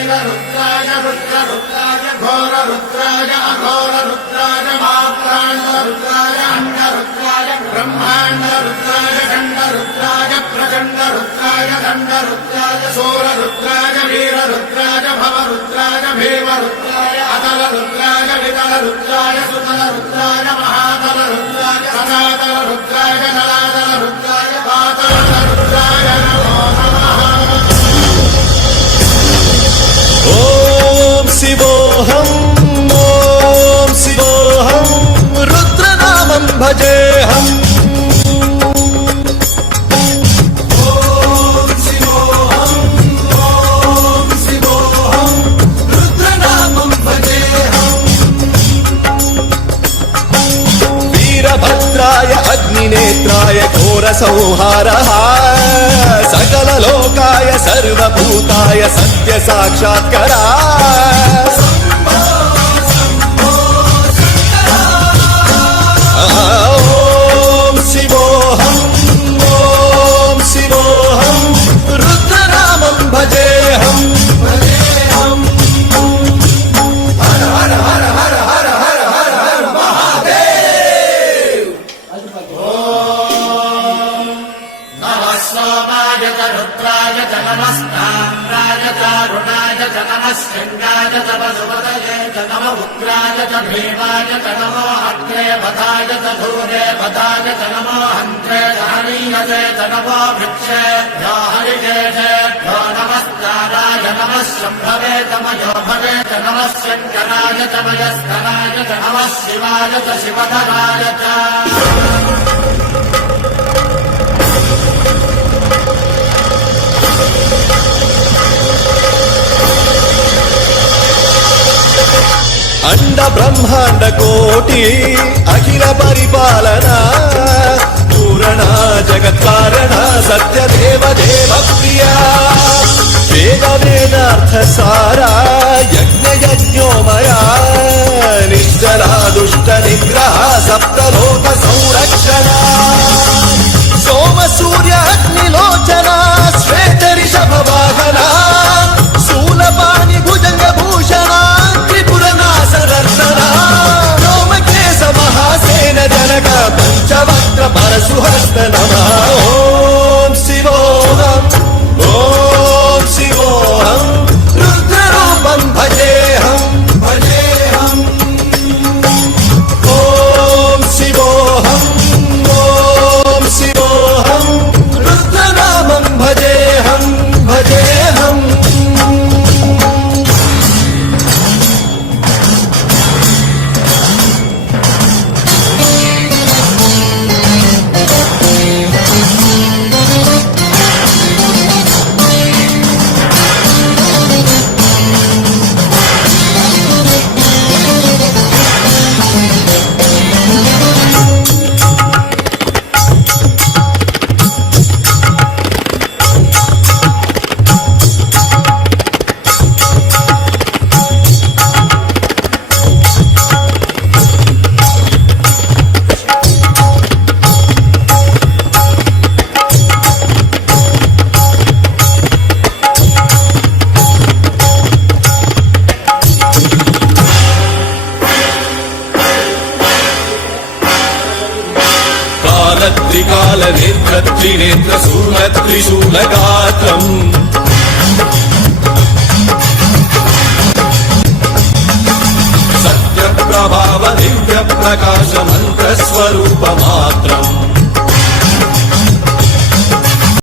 वीररुद्राय रुद्ररुद्राय घोररुद्राय अघोररुद्राय मात्राण्डरुद्राय अण्डरुद्राय ब्रह्माण्डरुद्राय खण्डरुद्राय प्रचण्डरुद्राय दण्डरुद्राय शूररुद्राय वीररुद्राय भवरुद्राय भीमरुद्राय अतलरुद्राय वितलरुद्राय सुतलरुद्राय महातलरुद्राय सनातलरुद्राय जलातलरुद्राय पातलरुद्राय नमो नमः। ओम शिवोऽहम् ओम शिवोऽहम् रुद्रनामं भजेऽहम्। वीरभद्राय अग्निनेत्राय घोरसंहारः सकललोकाय सर्वभूताय सत्यसाक्षात्करा। ओम शिवोऽहम् ओम शिवोऽहम् रुद्रनामं भजेऽहम्। हर हर हर हर हर हर हर हर महादेव। नमः सोमाय च रुद्राय च नमस्ताम्राय च अरुणाय च नमः शृङ्गाय च वसुपतये च नमः उग्राय च भीमाय च नमो अग्रे पदाय च धूरे पदाय च नमो हन्त्रे च हनीयसे च नमो वृक्षेभ्यो हरिकेशेभ्यो नमस्काराय नमः शम्भवे च मयोभवे च नमः शङ्कराय च मयस्कराय च नमः शिवाय च शिवधराय च। अंड ब्रह्मांड कोटि अखिल परिपालना पूर्ण जगत्कारण सत्यदेव देव प्रिया वेद वेदार्थ सारा यज्ञ यज्ञोमया निश्चला दुष्ट निग्रह सप्तलोक संरक्षणा सोम सूर्य अग्निलोचना श्वेत ऋषभ वाहना शूलपाणि भुजंग भूषणा रोमकेश महासेन जनक पंचवक्त्र परशुहस्त नमः। ओम शिवोऽहम् ओम शिवोऽहम् रुद्ररूपं भजेऽहम् भजेऽहम्। ओम शिवोऽहम् ओम शिवोऽहम् रुद्रनामं भजेऽहम् भजेऽहम्। त्रिकाल नेत्र त्रिनेत्र शूल त्रिशूलगात्रम् सत्य प्रभाव दिव्य प्रकाश मंत्र स्वरूप मात्रम्